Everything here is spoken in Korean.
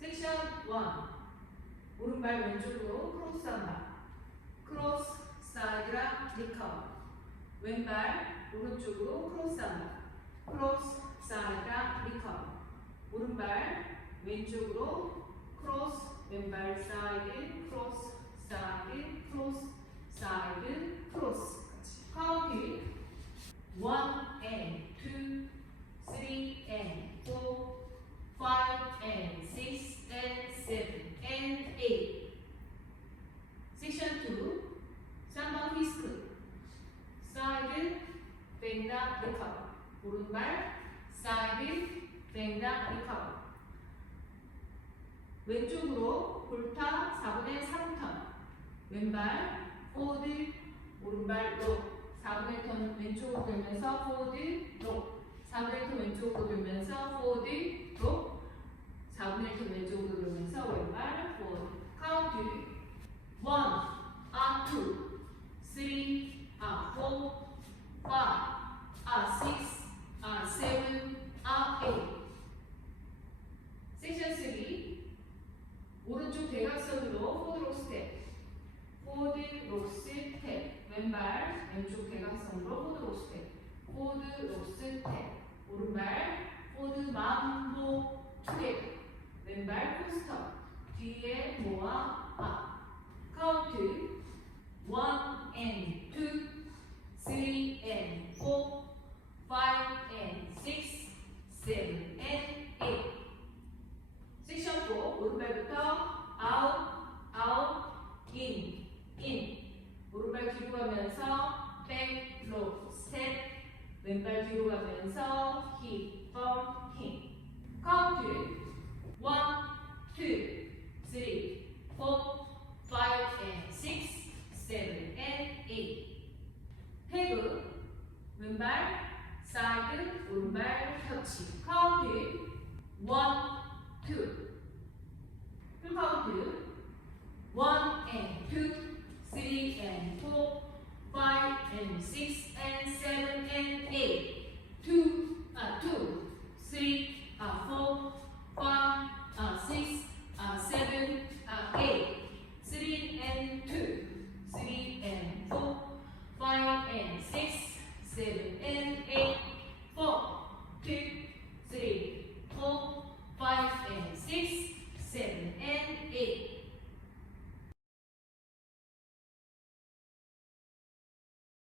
섹션 1. 오른발 왼쪽으로 크로스 삼바. 크로스 사이드랑 리커버. 왼발 오른쪽으로 크로스 삼바. 크로스 사이드랑 리커버. 오른발 왼쪽으로 크로스 왼발 사이드 크로스 사이드 크로스 사이드 크로스. 카운트 1 and 2, 3 and 4, 5 and 6 and 7 and 8. 섹션 2. 삼바 휘스크. 사이드 백락 리커버. 오른발 사이드 백락 리커버. 왼쪽으로 볼타 4분의 3턴. 왼발 포드 오른발 록. 4분의 턴 왼쪽으로 돌면서 포드 록. 4분의 턴 왼쪽으로 돌면서 포드 록. 4분의 턴 왼쪽으로 돌면서 왼발 포드. 카운트 1, 2, 3, 4, 5, 6, 7, 8. 섹션 3. 오른쪽 대각선으로 포드 록 스텝. 포드 록 스텝. 왼발 왼쪽 대각선으로 포드 록 스텝. 포드 록 스텝. 오른발 포드 만보 투게더. 왼발 포스터. 뒤에 모아 업. 카운트 1 and 2, 3 and 4, 5 and 6, 7 and 8. 섹션 4. 오른발부터 아웃, 인. 오른발 뒤로 가면서 백, 록, 스텝. 왼발 뒤로 가면서 힙, 펌, 힙. 카운트 1, 2, 3, 4, 5 and 6, 7 and 8. 태그. 왼발 사이드, 오른발 터치. 카운트 1, 2. 풀 카운트 1 and 2, 3 and 4, 5 and 6 and 7